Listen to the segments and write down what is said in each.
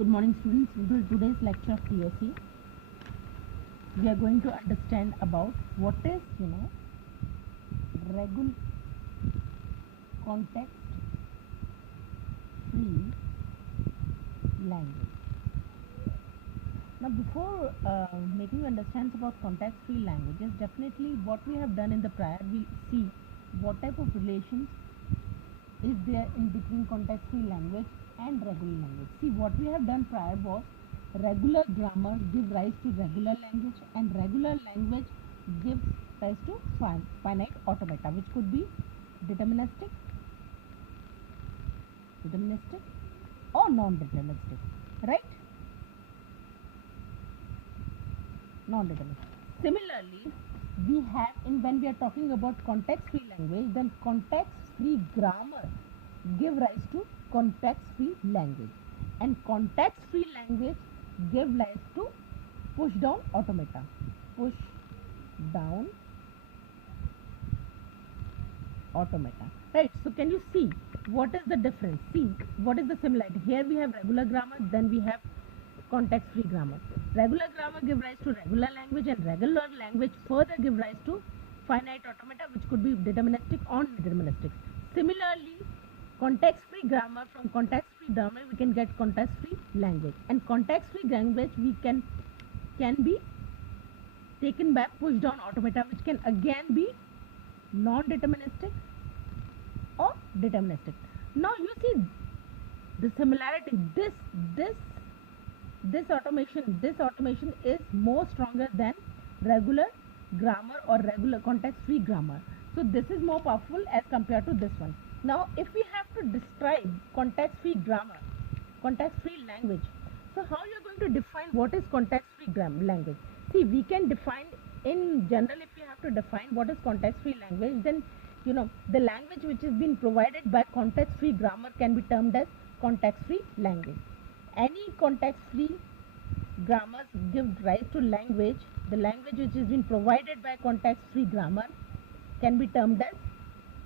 Good morning, students. In today's lecture of TSC, we are going to understand about what is, regular context free language. Now, before making you understand about context free languages, definitely what we have done in the prior, we see what type of relations is there in between context free language and regular language. See, what we have done prior was regular grammar give rise to regular language, and regular language gives rise to finite automata, which could be deterministic or non-deterministic, right? Non-deterministic. Similarly, we have when we are talking about context free language, then context free grammar give rise to context free language, and context free language give rise to push down automata. Push down automata, right? So can you see what is the difference? See what is the similarity. Here we have regular grammar, then we have context free grammar. Regular grammar give rise to regular language, and regular language further give rise to finite automata, which could be deterministic or non-deterministic. Similarly, context free grammar, from context free grammar we can get context free language, and context free language we can be taken by push down automata, which can again be non-deterministic or deterministic. Now you see the similarity. This automation is more stronger than regular grammar or regular context free grammar. So this is more powerful as compared to this one. Now if we have to describe context free grammar, context free language, so how you are going to define what is context free language? See, we can define in general. If we have to define what is context free language, then the language which is being provided by context free grammar can be termed as context free language. Any context free grammars give rise to language. The language which is being provided by context free grammar can be termed as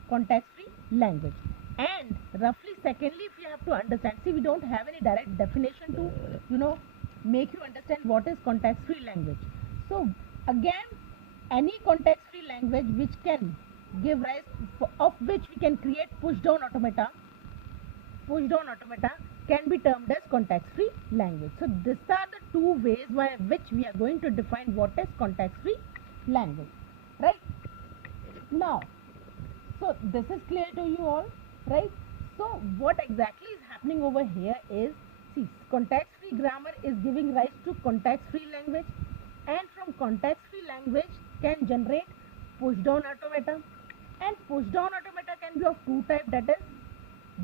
context free language. And roughly, secondly, if you have to understand, see, we don't have any direct definition to make you understand what is context free language. So again, any context free language which can give rise, of which we can create push down automata can be termed as context free language. So these are the two ways by which we are going to define what is context free language, right? Now, so this is clear to you all, right? So what exactly is happening over here is, see, context free grammar is giving rise to context free language, and from context free language can generate push down automata, and push down automata can be of two types, that is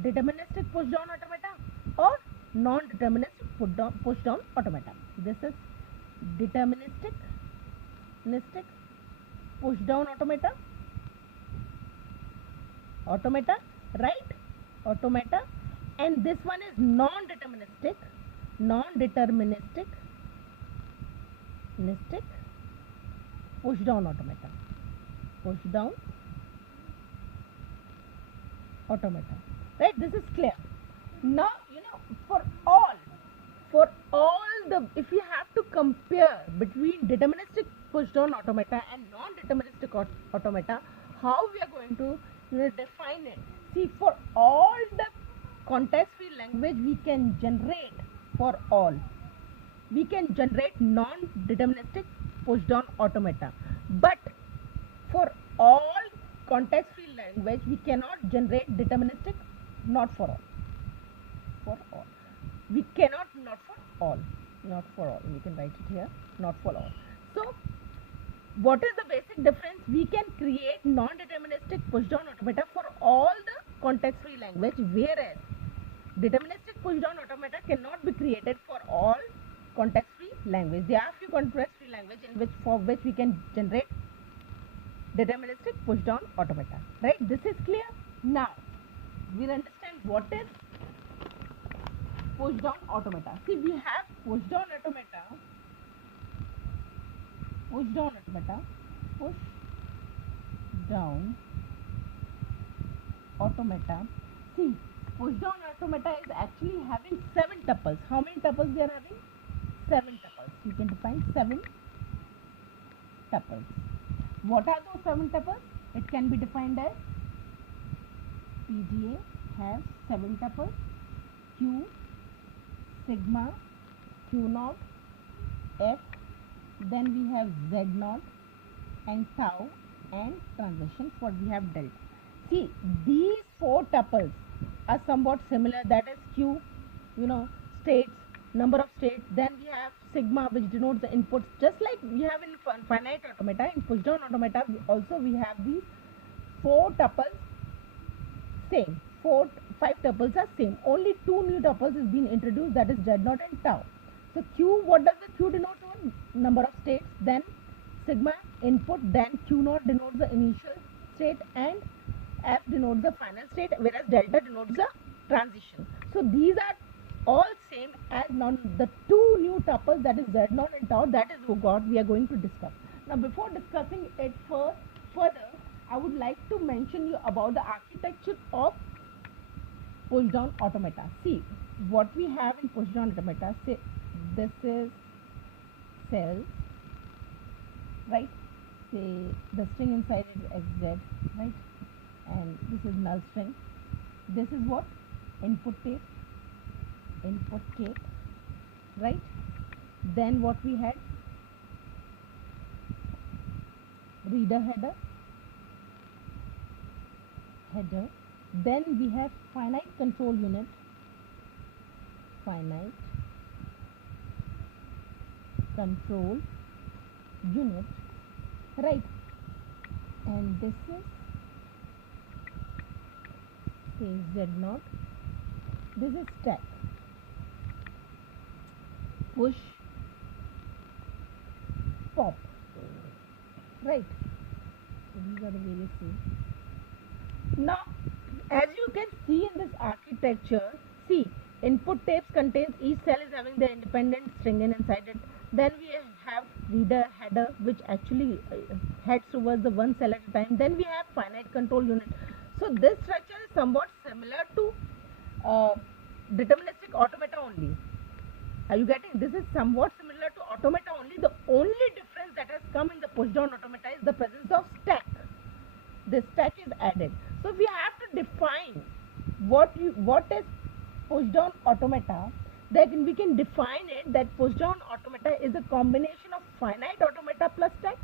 deterministic push down automata or non-deterministic push down automata. This is deterministic push down automata, right? Automata. And this one is non-deterministic push down automata, right? This is clear. Now for all the, if you have to compare between deterministic push down automata and non-deterministic automata, how we are going to define it? See, for all the context free language we can generate non-deterministic push down automata, but for all context free language we cannot generate deterministic, not for all. We cannot, not for all. We can write it here, not for all. So what is the basic difference? We can create non-deterministic push down automata for all the context free language, whereas deterministic push down automata cannot be created for all context free language. There are few context free language for which we can generate deterministic push down automata, right? This is clear. Now we'll understand what is push down automata. See, we have push down automata, push down automata. See, push down automata is actually having 7 tuples. How many tuples we are having? 7 tuples. You can define 7 tuples. What are those 7 tuples? It can be defined as PGA has 7 tuples. Q, sigma, Q naught, F, then we have Z naught and tau, and transitions what we have delta. See, these 4 tuples are somewhat similar, that is Q, states, number of states. Then we have sigma, which denotes the inputs, just like we have in finite automata. In push down automata also we have these 4 tuples same, 5 tuples are same, only 2 new tuples is being introduced, that is Z naught and tau. So Q, what does the Q denote? Number of states, then sigma input, then Q naught denotes the initial state, and F denotes the final state, whereas delta denotes the transition. So these are all same as now the 2 new tuples, that is Z naught and tau, that is what we are going to discuss. Now before discussing it further, I would like to mention you about the architecture of push down automata. See, what we have in push down automata, say this is cells, right? Say the string inside is xz, right? And this is null string. This is what? Input tape, right? Then what we had? Reader header. Then we have finite control unit, right? And this is say Z naught. This is stack, push, pop, right? So these are the various things. Now, as you can see in this architecture, see, input tapes contains each cell is having the independent string inside it. Then we have reader header, which actually heads towards the one cell at a time. Then we have finite control unit. So this structure is somewhat similar to deterministic automata only. Are you getting? This is somewhat similar to automata only. The only difference that has come in the push down automata is the presence of stack. This stack is added. So we have to define what is push down automata. Then we can define it that push down automata is a combination of finite automata plus stack,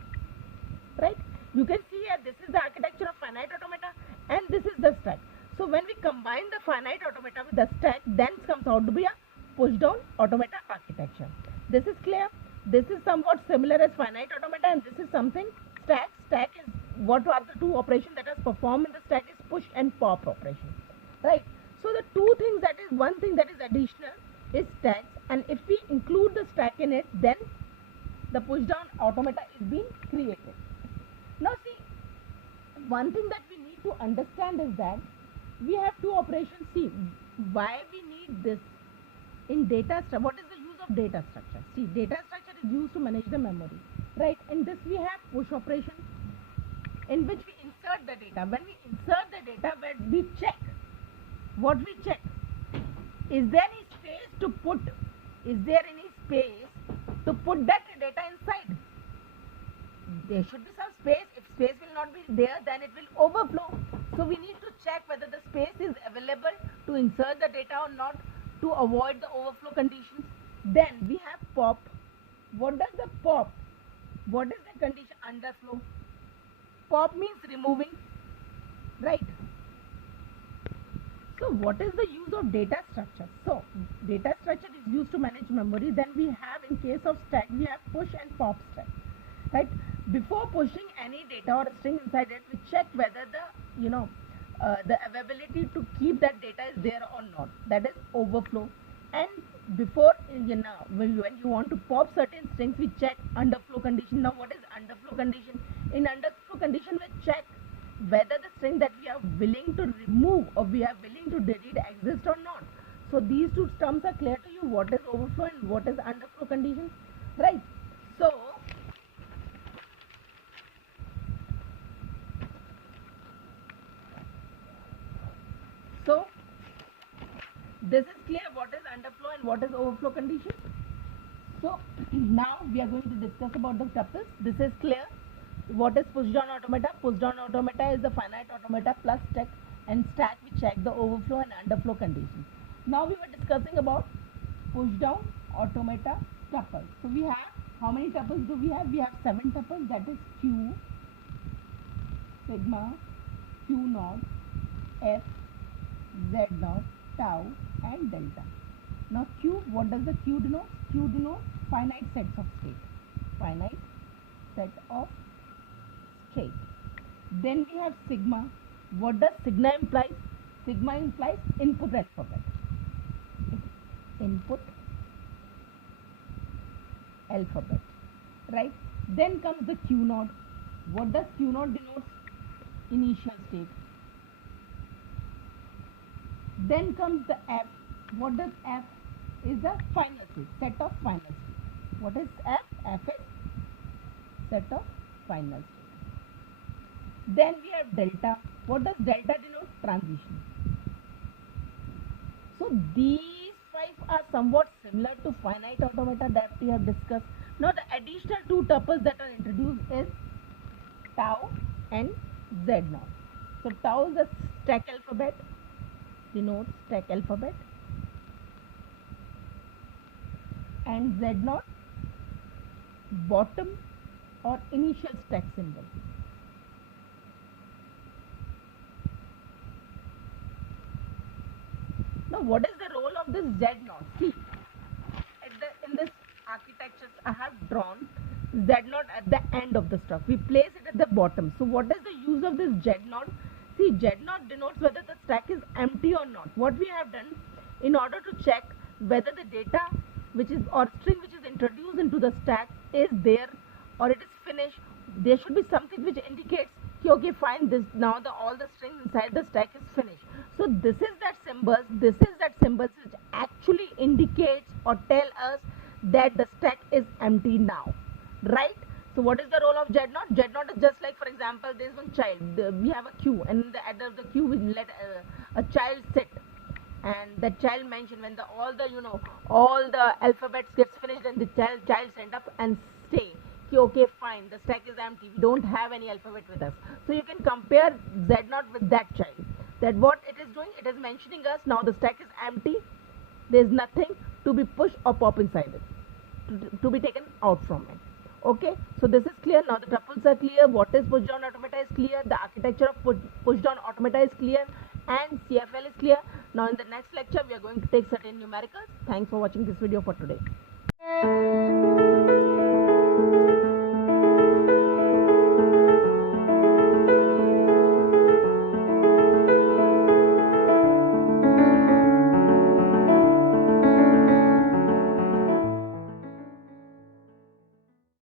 right? You can see here this is the architecture of finite automata and this is the stack. So when we combine the finite automata with the stack, then it comes out to be a push down automata architecture. This is clear. This is somewhat similar as finite automata, and this is something stack. Stack is what are the 2 operations that is performed in the stack is push and pop operation, right? So the 2 things, that is one thing that is additional is stacks, and if we include the stack in it, then the push down automata is being created. Now see, one thing that we need to understand is that we have 2 operations. See, why we need this in data structure. What is the use of data structure? See, data structure is used to manage the memory, right? In this we have push operation, in which we insert the data. When we insert the data, when we check, what we check, is there any space to put that data inside? There should be some space. If space will not be there, then it will overflow. So we need to check whether the space is available to insert the data or not, to avoid the overflow conditions. Then we have pop. What does the pop? What is the condition? Underflow. Pop means removing, right? So what is the use of data structure? So data structure is used to manage memory. Then we have, in case of stack, we have push and pop stack, right? Before pushing any data or string inside it, we check whether the availability to keep that data is there or not. That is overflow. And before, when you want to pop certain strings, we check underflow condition. Now what is underflow condition? In underflow condition, we check whether the string that we are willing to remove or we are willing to delete exists or not. So these 2 terms are clear to you, what is overflow and what is underflow condition, right? So This is clear what is underflow and what is overflow condition. So now we are going to discuss about the tuples. This is clear. What is push down automata? Push down automata is the finite automata plus stack and stack which check the overflow and underflow condition. Now we were discussing about push down automata tuples. So we have, how many tuples do we have? We have 7 tuples, that is Q, sigma, Q naught, F, Z naught, tau and delta. Now Q, what does the Q denote? Q denotes finite sets of state. Finite set of state. Then we have sigma. What does sigma imply? Sigma implies input alphabet. Input alphabet. Right? Then comes the Q naught. What does Q naught denote? Initial state. Then comes the F. What does F? Is the final state, set of final state. What is F? F is set of final state. Then we have delta. What does delta denote? Transition. So these 5 are somewhat similar to finite automata that we have discussed. Now the additional 2 tuples that are introduced is tau and Z naught. So tau is the stack alphabet, denotes stack alphabet, and Z naught bottom or initial stack symbol. Now what is the role of this Z naught? See, in this architecture I have drawn Z naught at the end of the stack. We place it at the bottom. So what is the use of this Z naught? See, Z naught denotes whether the stack is empty or not. What we have done, in order to check whether the data which is or string which is introduced into the stack is there or it is finished, there should be something which indicates, okay, fine, this now all the strings inside the stack is finished. So this is that symbol which actually indicates or tell us that the stack is empty now, right? So what is the role of Z naught? Z naught is just like, for example, there is one child. We have a queue, and at the end of the queue we let a child sit, and the child mentioned when all the alphabets gets finished, and the child stand up and say, okay, fine, the stack is empty. We don't have any alphabet with us. So you can compare Z naught with that child. That what it is doing? It is mentioning us now the stack is empty. There is nothing to be pushed or pop inside it, to be taken out from it. Okay, so this is clear. Now the tuples are clear. What is push down automata is clear. The architecture of push down automata is clear, and CFL is clear. Now in the next lecture we are going to take certain numericals. Thanks for watching this video for today.